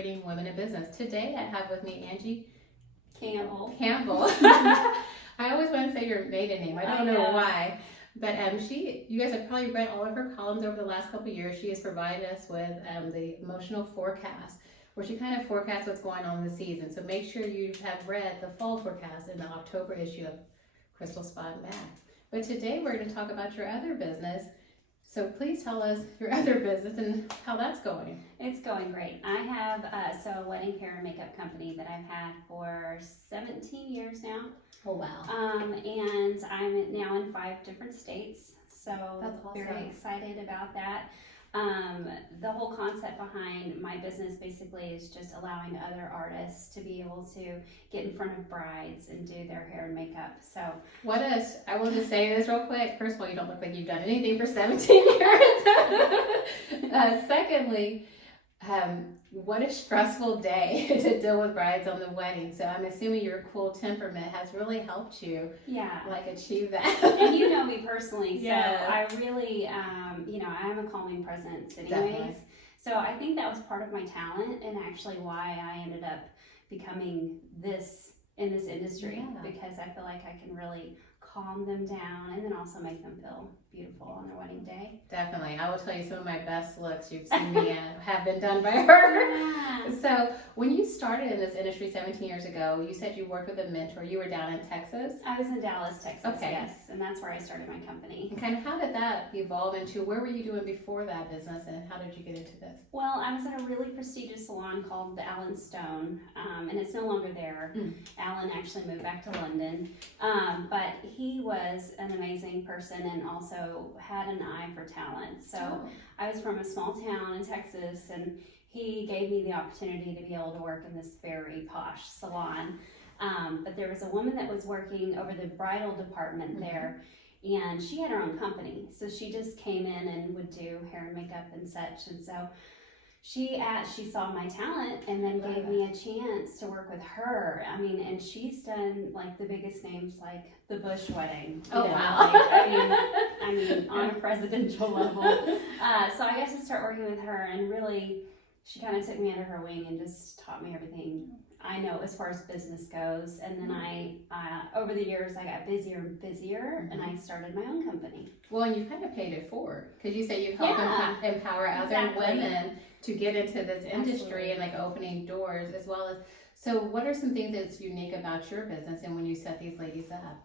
celebrating women in business. Today I have with me Angie Campbell. I always want to say your maiden name. I don't know why. But you guys have probably read all of her columns over the last couple of years. She has provided us with the emotional forecast, where she kind of forecasts what's going on in the season. So make sure you have read the fall forecast in the October issue of Crystal Spot Mag. But today we're going to talk about your other business. So please tell us your other business and how that's going. It's going great. I have a wedding hair and makeup company that I've had for 17 years now. Oh, wow. And I'm now in 5 different states. So that's awesome. Very excited about that. The whole concept behind my business basically is just allowing other artists to be able to get in front of brides and do their hair and makeup. So I will just say this real quick. First of all, you don't look like you've done anything for 17 years. Secondly, what a stressful day to deal with brides on the wedding. So I'm assuming your cool temperament has really helped you achieve that. And you know me personally, so yeah. I really, I'm a calming presence anyways. Definitely. So I think that was part of my talent and actually why I ended up becoming this in this industry, because I feel like I can really calm them down and then also make them feel beautiful on their wedding day. Definitely. I will tell you some of my best looks you've seen me in have been done by her. Yeah. So when you started in this industry 17 years ago, you said you worked with a mentor. You were down in Texas? I was in Dallas, Texas, okay. Yes. And that's where I started my company. And kind of how did that evolve into, where were you doing before that business and how did you get into this? Well, I was at a really prestigious salon called the Alan Stone, and it's no longer there. Alan actually moved back to London, but he was an amazing person and also had an eye for talent. So I was from a small town in Texas, and he gave me the opportunity to be able to work in this very posh salon. But there was a woman that was working over the bridal department there, and she had her own company. So she just came in and would do hair and makeup and such. And so she saw my talent and then gave me a chance to work with her. I mean, and she's done like the biggest names, like the Bush wedding. Wow. I mean, on a presidential level. So I got to start working with her, and really, she kind of took me under her wing and just taught me everything I know as far as business goes. And then I, over the years, I got busier and busier, and I started my own company. Well, and you kind of paid it forward, because you say you help empower other women to get into this industry and like opening doors as well as. So what are some things that's unique about your business and when you set these ladies up?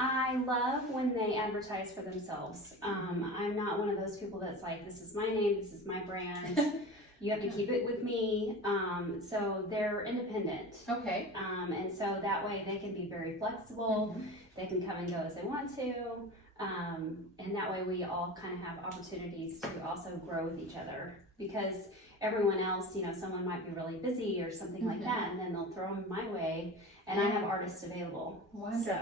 I love when they advertise for themselves. I'm not one of those people that's like, this is my name, this is my brand. You have to keep it with me. So they're independent. Okay. And so that way they can be very flexible. They can come and go as they want to. And that way we all kind of have opportunities to also grow with each other, because everyone else, someone might be really busy or something like that, and then they'll throw them my way, and I have artists available. Wonderful. So,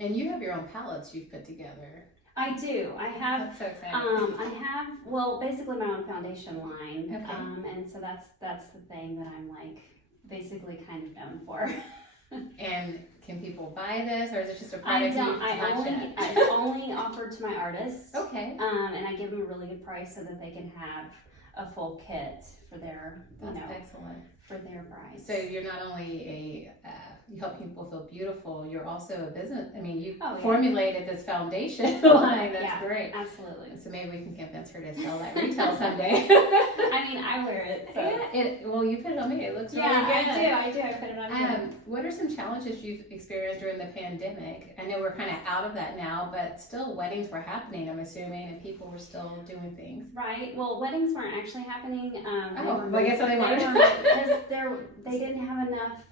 and you have your own palettes you've put together. I do. I have. That's so exciting. I have, basically my own foundation line. Okay. And so that's the thing that I'm like basically kind of known for. And can people buy this, or is it just a product I only offer to my artists. Okay. And I give them a really good price so that they can have a full kit for their, excellent. For their brides. So you're not only you help people feel beautiful, you're also a business. I mean, you formulated this foundation line. That's great. Absolutely. So maybe we can convince her to sell that retail someday. I mean, I wear it. So. Well, you put it on me. It looks really good. I do. I put it on you. What are some challenges you've experienced during the pandemic? I know we're kind of out of that now, but still weddings were happening, I'm assuming, and people were still doing things. Right. Well, weddings weren't actually happening. I guess they weren't. Because they didn't have enough,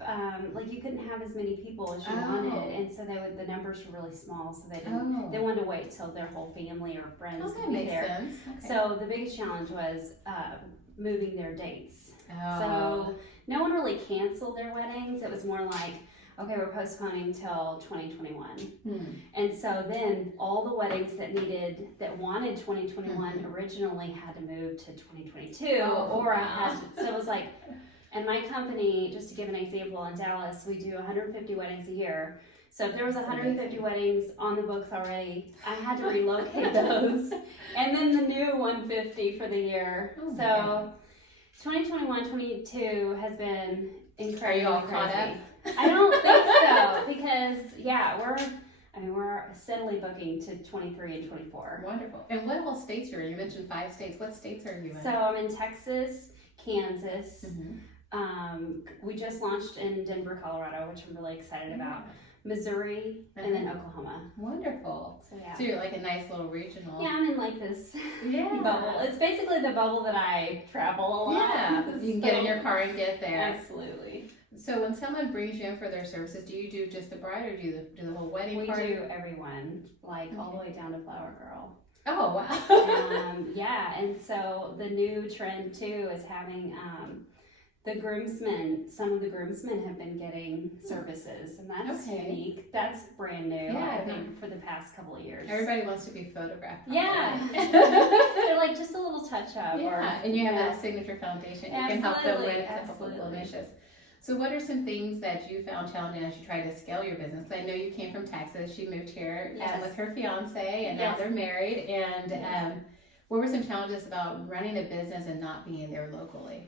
you couldn't have as many people as you wanted, and so the numbers were really small, so they wanted to wait till their whole family or friends could be there. Sense. Okay. So the biggest challenge was moving their dates. Oh. So no one really canceled their weddings. It was more like, okay, we're postponing till 2021. And so then all the weddings that wanted 2021 originally had to move to 2022, so it was like. And my company, just to give an example, in Dallas, we do 150 weddings a year. So if there was 150 weddings on the books already, I had to relocate those. And then the new 150 for the year. 2021, 22 has been incredibly Are you all crazy. caught up? I don't think so because we're steadily booking to 23 and 24. Wonderful. And what all states you're in? You mentioned 5 states. What states are you in? So I'm in Texas, Kansas. Mm-hmm. We just launched in Denver, Colorado, which I'm really excited about. Missouri, and then Oklahoma. Wonderful. So yeah. So you're like a nice little regional. Yeah, I'm in like this Yeah. bubble. It's basically the bubble that I travel a lot. Yeah, you can get in your car and get there. Absolutely. So when someone brings you in for their services, do you do just the bride or do you do the whole wedding We party? do everyone, like all the way down to flower girl. Oh, wow. Yeah, and so the new trend too is having the groomsmen, some of the groomsmen have been getting services, and that's unique. That's brand new, I think, for the past couple of years. Everybody wants to be photographed. Yeah. They're like just a little touch up. Yeah, and you have that signature foundation. You can help them with a couple of blemishes. So what are some things that you found challenging as you tried to scale your business? I know you came from Texas. She moved here with her fiance, and now they're married. And what were some challenges about running a business and not being there locally?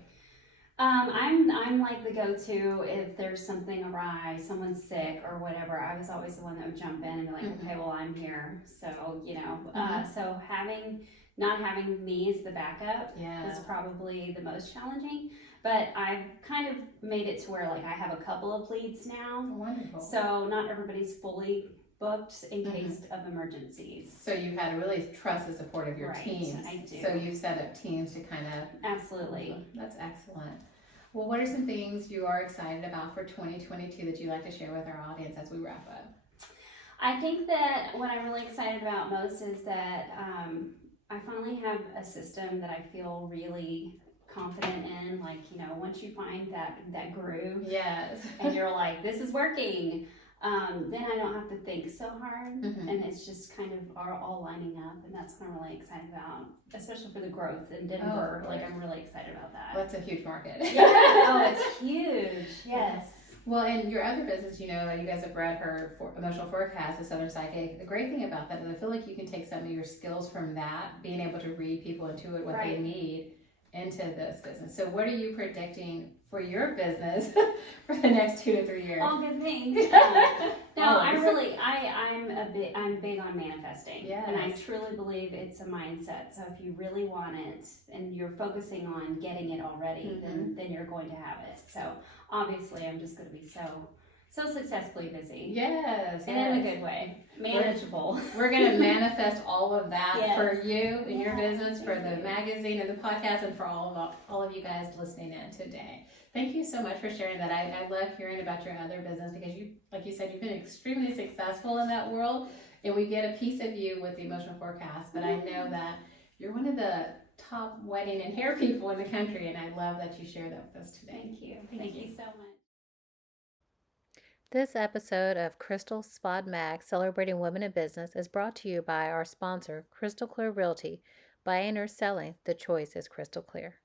I'm like the go-to if there's something awry, someone's sick or whatever. I was always the one that would jump in and be like, okay, well, I'm here. So, so not having me as the backup was probably the most challenging. But I've kind of made it to where like I have a couple of leads now. Wonderful. So not everybody's fully booked in case of emergencies. So you had to really trust the support of your teams. I do. So you've set up teams to kind of... Absolutely. That's excellent. Well, what are some things you are excited about for 2022 that you'd like to share with our audience as we wrap up? I think that what I'm really excited about most is that I finally have a system that I feel really confident in. Like, once you find that groove, and you're like, this is working, then I don't have to think so hard, and it's just kind of all lining up, and that's what I'm really excited about, especially for the growth in Denver. I'm really excited about that. Well, that's a huge market. It's huge. Yes. Well, and your other business, you guys have read her Emotional Forecast, The Southern Psychic. The great thing about that is I feel like you can take some of your skills from that, being able to read people into it, what they need, into this business. So what are you predicting for your business for the next 2 to 3 years? All good things. I'm big on manifesting, and I truly believe it's a mindset. So if you really want it and you're focusing on getting it already, then you're going to have it. So obviously I'm just going to be so successfully busy. Yes. And in a good way. Manageable. We're going to manifest all of that for you and your business, for the magazine and the podcast, and for all of you guys listening in today. Thank you so much for sharing that. I love hearing about your other business because you, like you said, you've been extremely successful in that world, and we get a piece of you with the Emotional Forecast, but I know that you're one of the top wedding and hair people in the country, and I love that you shared that with us today. Thank you. Thank you so much. This episode of Crystal Spot Mag, Celebrating Women in Business, is brought to you by our sponsor, Crystal Clear Realty. Buying or selling, the choice is crystal clear.